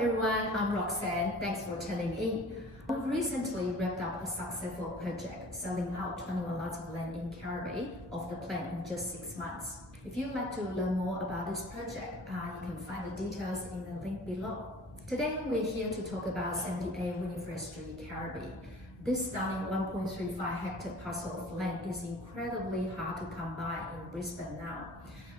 everyone, I'm Roxanne. Thanks for tuning in. We've recently wrapped up a successful project selling out 21 lots of land in Kuraby off the plan in just 6 months. If you'd like to learn more about this project, you can find the details in the link below. Today, we're here to talk about 78 Winifred St, Kuraby. This stunning 1.35 hectare parcel of land is incredibly hard to come by in Brisbane now,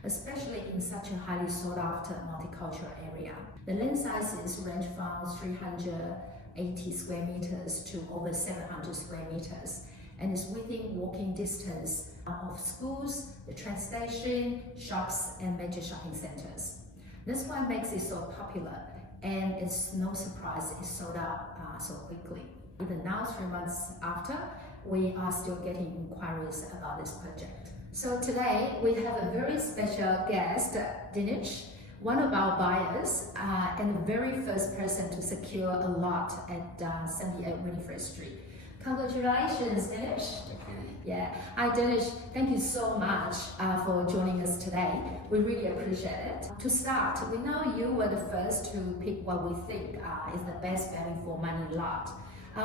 especially in such a highly sought after multicultural area. The land sizes range from 380 square meters to over 700 square meters, and is within walking distance of schools, the train station, shops, and major shopping centers. That's what makes it so popular, and it's no surprise it's sold out so quickly. Even now, 3 months after, we are still getting inquiries about this project. So today, we have a very special guest, Dinesh, one of our buyers, and the very first person to secure a lot at 78 Winifred St. Congratulations, Dinesh. Thank you. Yeah. Hi, Dinesh. Thank you so much for joining us today. We really appreciate it. To start, we know you were the first to pick what we think is the best value for money lot.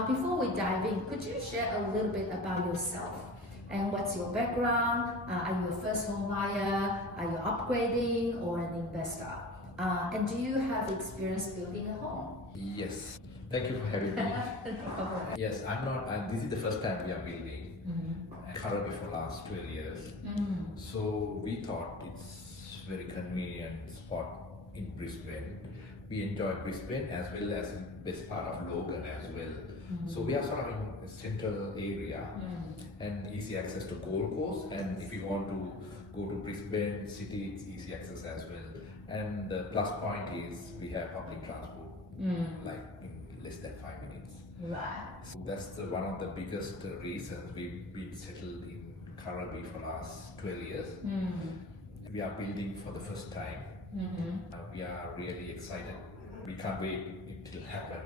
Before we dive in, could you share a little bit about yourself? And what's your background? Are you a first home buyer? Are you upgrading or an investor? And do you have experience building a home? Yes. Thank you for having me. Yes, I'm not. This is the first time we are building Kuraby for last 12 years. So we thought it's very convenient spot in Brisbane. We enjoy Brisbane as well as best part of Logan as well. So we are sort of in a central area and easy access to Gold Coast. And if you want to go to Brisbane city, it's easy access as well. And the plus point is we have public transport, like in less than 5 minutes. Right. So that's one of the biggest reasons we've been settled in Kuraby for last 12 years. We are building for the first time. We are really excited. We can't wait it to happen,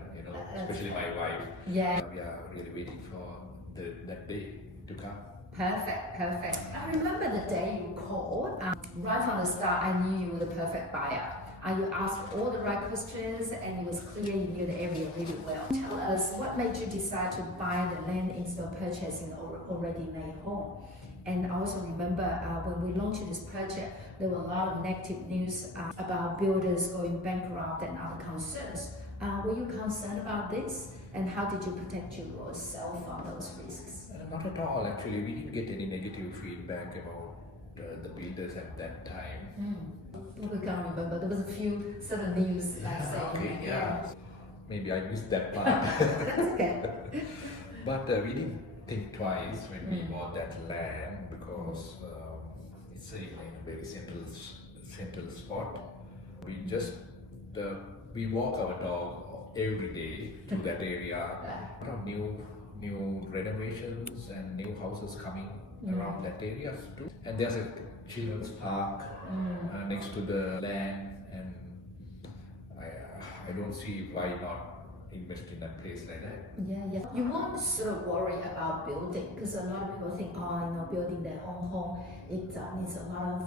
especially my wife. Yeah. We are really waiting for that day to come. Perfect. I remember the day you called. Right from the start, I knew you were the perfect buyer. You asked all the right questions, and it was clear you knew the area really well. Tell us, what made you decide to buy the land instead of purchasing an already made home? And I also remember when we launched this project, there were a lot of negative news about builders going bankrupt and other concerns. Were you concerned about this? And how did you protect yourself from those risks? Not at all, actually. We didn't get any negative feedback about the builders at that time. We can't remember. There was a few sudden news saying. Okay, yeah. Maybe I missed that part. That's okay. But we didn't think twice when we bought that land because it's in a very central spot. We just we walk our dog every day to that area. A lot of new renovations and new houses coming around that area too. And there's a children's park next to the land, and I don't see why not invest in a place like that. Yeah. You won't sort of worry about building, because a lot of people think, building their own home, it needs a lot of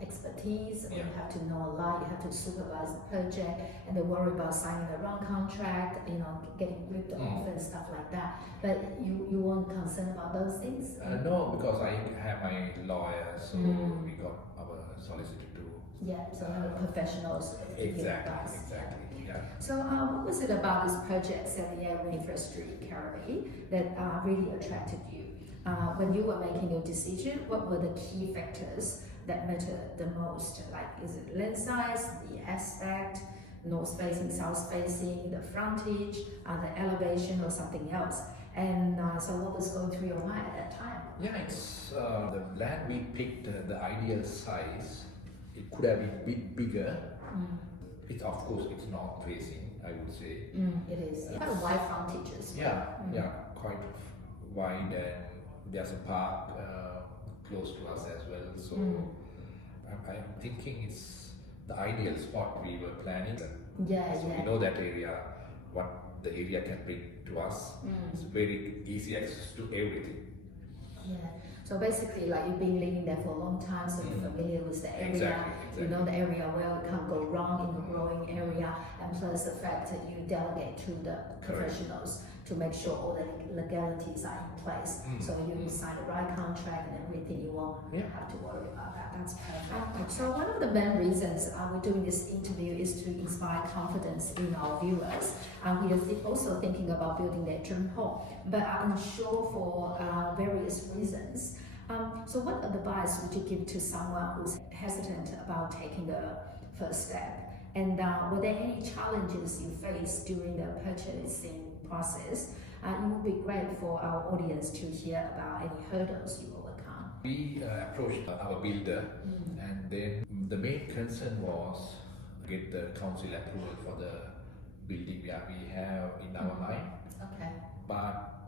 expertise, or you have to know a lot, you have to supervise the project, and they worry about signing the wrong contract, getting ripped off and stuff like that. But you weren't concerned about those things? No, because I have my lawyer, so we got our solicitor too. Yeah, so professionals. Exactly. Yeah. So what was it about this project, 78 Winifred St, Kuraby, that really attracted you? When you were making your decision, what were the key factors that mattered the most? Like, is it land size, the aspect, north facing, south facing, the frontage, the elevation, or something else? And so what was going through your mind at that time? Yeah, it's the land we picked, the ideal size. It could have been a bit bigger. It's of course it's north facing, I would say. It is. Quite a wide frontage as well. Yeah, quite wide, and there's a park close to us as well. So I'm thinking it's the ideal spot we were planning. So we know that area, what the area can bring to us. It's very easy access to everything. Yeah. So basically, like, you've been living there for a long time, so you're familiar with the area. Exactly. You know the area well, you can't go wrong in the growing area. And plus the fact that you delegate to the professionals to make sure all the legalities are in place. So you sign the right contract and everything, you won't have to worry about that. That's perfect. So one of the main reasons we're doing this interview is to inspire confidence in our viewers. We are also thinking about building their dream home, but are unsure for various reasons. So what advice would you give to someone who's hesitant about taking the first step? And were there any challenges you faced during the purchasing process? It would be great for our audience to hear about any hurdles you overcome. We approached our builder, and then the main concern was get the council approval for the building we have in our mind. Okay. But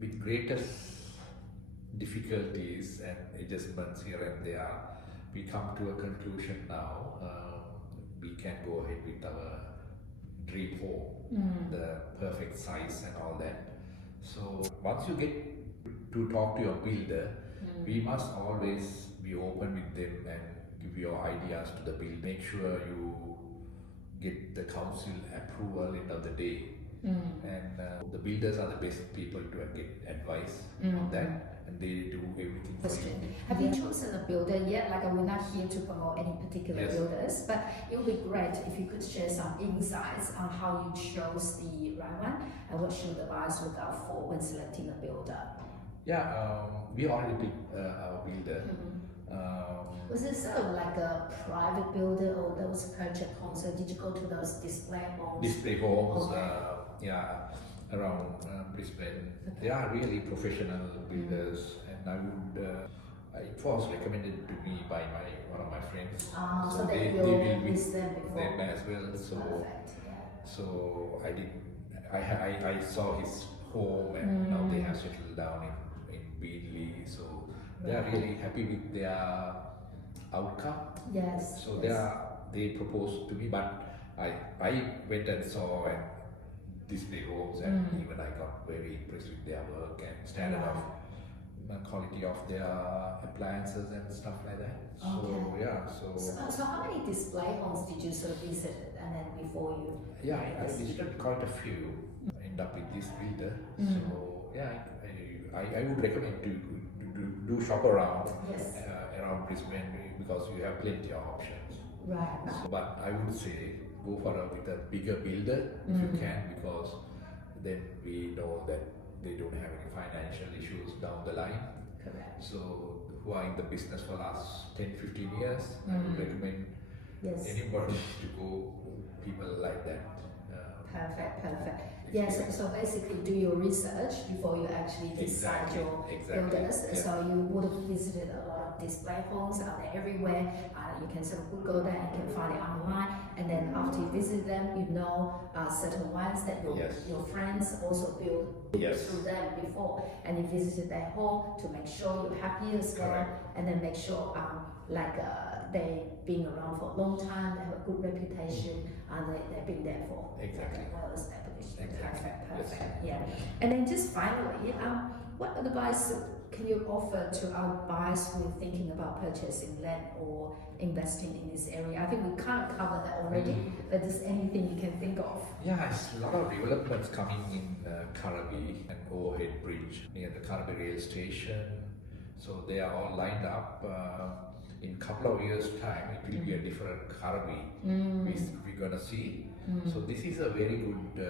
with greatest difficulties and adjustments here and there, we come to a conclusion now. We can go ahead with our dream home, the perfect size and all that. So once you get to talk to your builder, we must always be open with them and give your ideas to the builder. Make sure you get the council approval end of the day. And the builders are the best people to get advice on that, and they do everything for you. Have you chosen a builder yet? Like, we're not here to promote any particular builders, but it would be great if you could share some insights on how you chose the right one and what should the buyers look out for when selecting a builder. We already picked our builder. Was it sort of like a private builder or those purchase homes? So did you go to those display homes? Display homes, around Brisbane. They are really professional builders, and I would. It was recommended to me by one of my friends. So they will with them before. Them as well. So I did. I saw his home, and now they have settled down in Beedley. So they are really happy with their outcome. Yes. So they proposed to me, but I went and saw and display homes, and even I got very impressed with their work and standard of quality of their appliances and stuff like that. So how many display homes did you sort of visit, and then before you? I visited quite a few. End up with this builder. So I would recommend to do shop around around Brisbane, because you have plenty of options. Right. So, but I would say go with a bigger builder if you can, because then we know that they don't have any financial issues down the line. Correct. So who are in the business for last 10-15 years, I would recommend anybody to go people like that. Perfect. Yes, so basically do your research before you actually decide your builders. So you would have visited a lot of display homes out there everywhere. You can sort of Google that, you can find it online, and then after you visit them, you know certain ones that your friends also built through them before, and you visited their home to make sure you're happy as well, and then make sure they being around for a long time, they have a good reputation, and they've been there for well established. Perfect. Yeah. And then just finally, what advice can you offer to our buyers who are thinking about purchasing land or investing in this area? I think we kind of covered that already, but is anything you can think of? It's a lot of developments coming in Kuraby and Overhead Bridge near the Kuraby rail station. So they are all lined up. In a couple of years' time, it will be a different Kuraby we're going to see. So this is a very good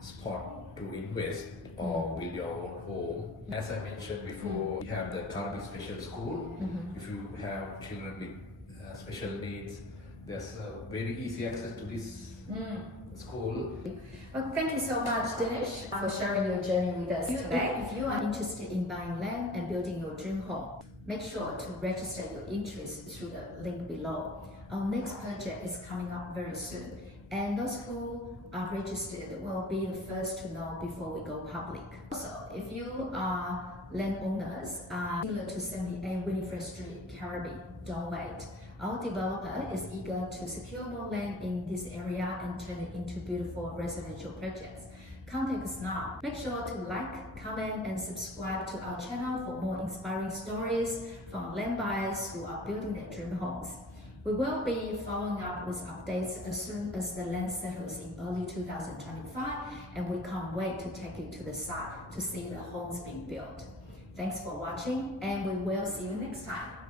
spot to invest or build your own home. As I mentioned before, we have the Kuraby Special School. If you have children with special needs, there's very easy access to this school. Well, thank you so much, Dinesh, for sharing your journey with us today. If you are interested in buying land and building your dream home, make sure to register your interest through the link below. Our next project is coming up very soon, and those who are registered will be the first to know before we go public. Also, if you are landowners similar to 78 Winifred Street, Kuraby, don't wait. Our developer is eager to secure more land in this area and turn it into beautiful residential projects. Contact us now. Make sure to like, comment, and subscribe to our channel for more inspiring stories from land buyers who are building their dream homes. We will be following up with updates as soon as the land settles in early 2025, and we can't wait to take you to the site to see the homes being built. Thanks for watching, and we will see you next time.